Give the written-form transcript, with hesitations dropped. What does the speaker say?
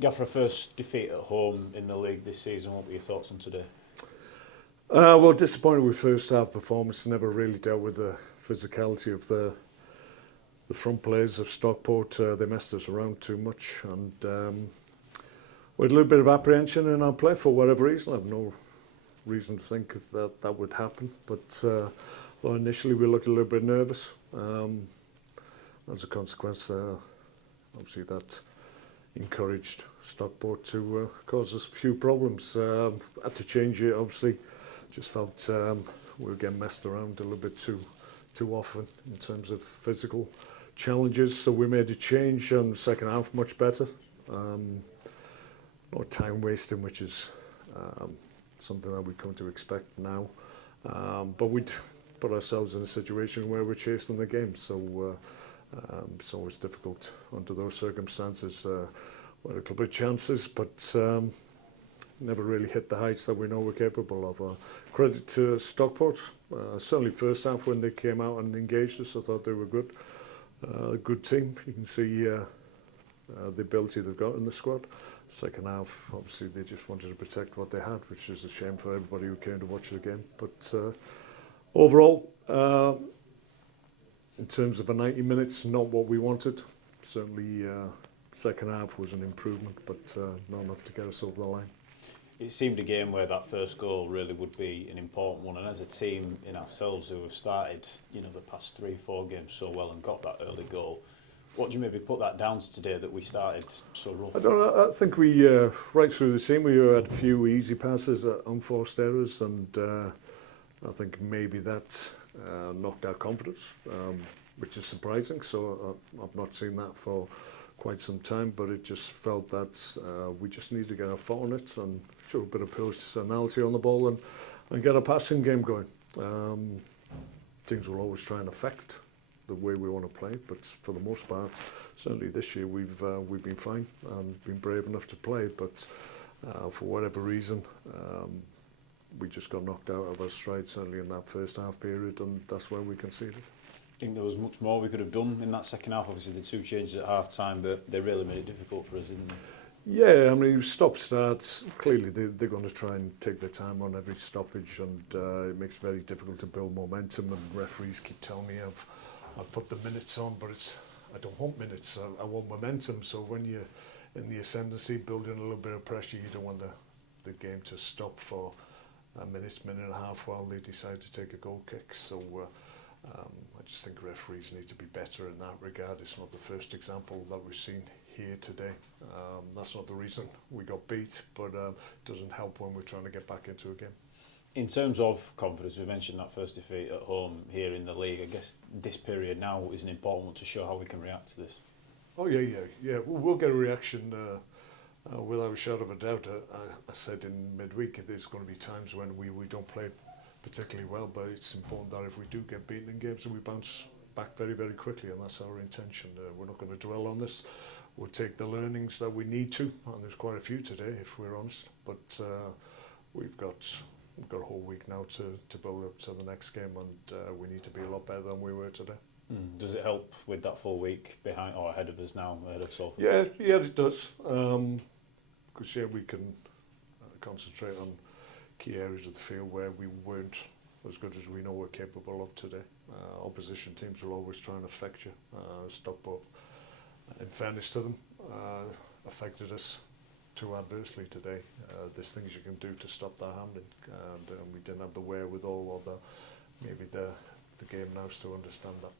Gaffer, first defeat at home in the league this season. What were your thoughts on today? Well, disappointed with first half performance. Never really dealt with the physicality of the front players of Stockport. They messed us around too much, and we had a little bit of apprehension in our play for whatever reason. I have no reason to think that would happen, but though initially we looked a little bit nervous. As a consequence, obviously that encouraged Stockport to cause us a few problems. Had to change it, obviously. Just felt we were getting messed around a little bit too often in terms of physical challenges. So we made a change, and the second half much better. No time wasting, which is something that we come to expect now. But we'd put ourselves in a situation where we're chasing the game. So it's always difficult under those circumstances. We had a couple of chances, but never really hit the heights that we know we're capable of. Credit to Stockport. Certainly first half when they came out and engaged us, I thought they were good. A good team. You can see the ability they've got in the squad. Second half, obviously they just wanted to protect what they had, which is a shame for everybody who came to watch the game. But overall, in terms of the 90 minutes, not what we wanted. Certainly second half was an improvement, but not enough to get us over the line. It seemed a game where that first goal really would be an important one, and as a team in ourselves who have started, the past 3-4 games so well and got that early goal, what do you maybe put that down to today that we started so rough? I don't know. I think we right through the team we had a few easy passes, unforced errors, and I think maybe that knocked our confidence, which is surprising. So I've not seen that for quite some time, but it just felt that we just need to get our foot on it and show a bit of personality on the ball and get a passing game going. Things will always try and affect the way we want to play, but for the most part, certainly this year we've been fine and been brave enough to play, but for whatever reason we just got knocked out of our stride, certainly in that first half period, and that's where we conceded. I think there was much more we could have done in that second half. Obviously the two changes at half time, but they really made it difficult for us, didn't they? Yeah, I mean, stop starts, clearly they're going to try and take their time on every stoppage, and it makes it very difficult to build momentum, and referees keep telling me I've put the minutes on, but I don't want minutes, I want momentum. So when you're in the ascendancy, building a little bit of pressure, you don't want the game to stop for a minute and a half while they decide to take a goal kick. So I just think referees need to be better in that regard. It's not the first example that we've seen here today. That's not the reason we got beat, but it doesn't help when we're trying to get back into a game. In terms of confidence, we mentioned that first defeat at home here in the league. I guess this period now is an important one to show how we can react to this. Oh yeah. We'll get a reaction without a shadow of a doubt. I said in midweek there's going to be times when we don't play particularly well, but it's important that if we do get beaten in games, that we bounce back very, very quickly, and that's our intention. We're not going to dwell on this. We'll take the learnings that we need to, and there's quite a few today, if we're honest. But we've got a whole week now to build up to the next game, and we need to be a lot better than we were today. Does it help with that full week behind or ahead of us now, ahead of Salford? Yeah, it does. Because we can concentrate on key areas of the field where we weren't as good as we know we're capable of today. Opposition teams will always try and affect you. Stockport, in fairness to them, affected us too adversely today. There's things you can do to stop that happening, and we didn't have the wherewithal or maybe the game knows to understand that.